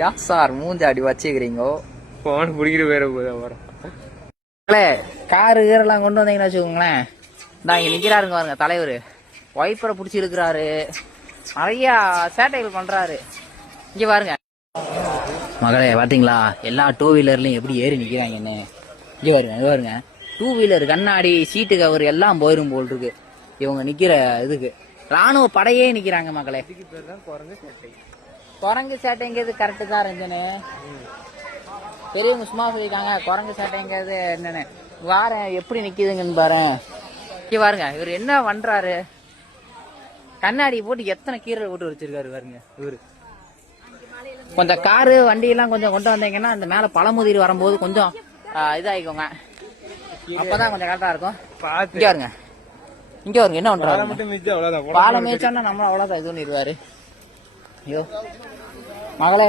யா sir மூஞ்சி அடி வச்சுக்கிறீங்கோ. Phone பிடிக்கிற வேற போதும் காரு கீரெல்லாம் கொண்டு வந்தீங்கன்னு வச்சுக்கோங்களேன். நான் இங்க நிக்கிறாருங்க பாருங்க தலைவர். ஒய்ஃபரை பிடிச்சி இழுக்கிறாரு. நிறைய சேட்டைகள் பண்றாரு. இங்க பாருங்க. மகளே பாத்தீங்களா? எல்லா டூ வீலர்லயும் எப்படி ஏறி நிக்கிறாங்கன்னு. இங்க பாருங்க இங்க பாருங்க. டூ வீலர் கண்ணாடி சீட்டு கவர் எல்லாம் போயிரும் போல் இருக்கு இவங்க நிக்கிற இதுக்கு. ராணுவ படையே நிக்கிறாங்க மகளே. குரங்கு சேட்டைங்கிறது கரெக்டு தான் ரஞ்சனு. பெரியவங்க சும்மா சொல்லியிருக்காங்க குரங்கு சட்டைங்கிறது என்னன்னு. வாரேன் எப்படி நிக்குதுங்கன்னு பாரு. இங்க பாருங்க இவர் என்ன பண்றாரு? கண்ணாடி போட்டு எத்தனை கீரை போட்டு வச்சிருக்காரு பாருங்க இவரு. கொஞ்சம் காரு வண்டி எல்லாம் கொஞ்சம் கொண்டு வந்தீங்கன்னா அந்த மேல பழமுதிர் வரும்போது கொஞ்சம் ஆ, இதாயிக்கோங்க. அப்பதான் கொஞ்சம் கரெக்டா இருக்கும். இங்க வருங்க இங்க வருங்க என்ன பண்றாரு? மட்டும் மிச்சம் அவ்வளவுதான். பாலை மேய்ச்சோன்னா நம்மளும் அவ்வளவுதான் இது பண்ணிடுவாரு. ஐயோ மகளே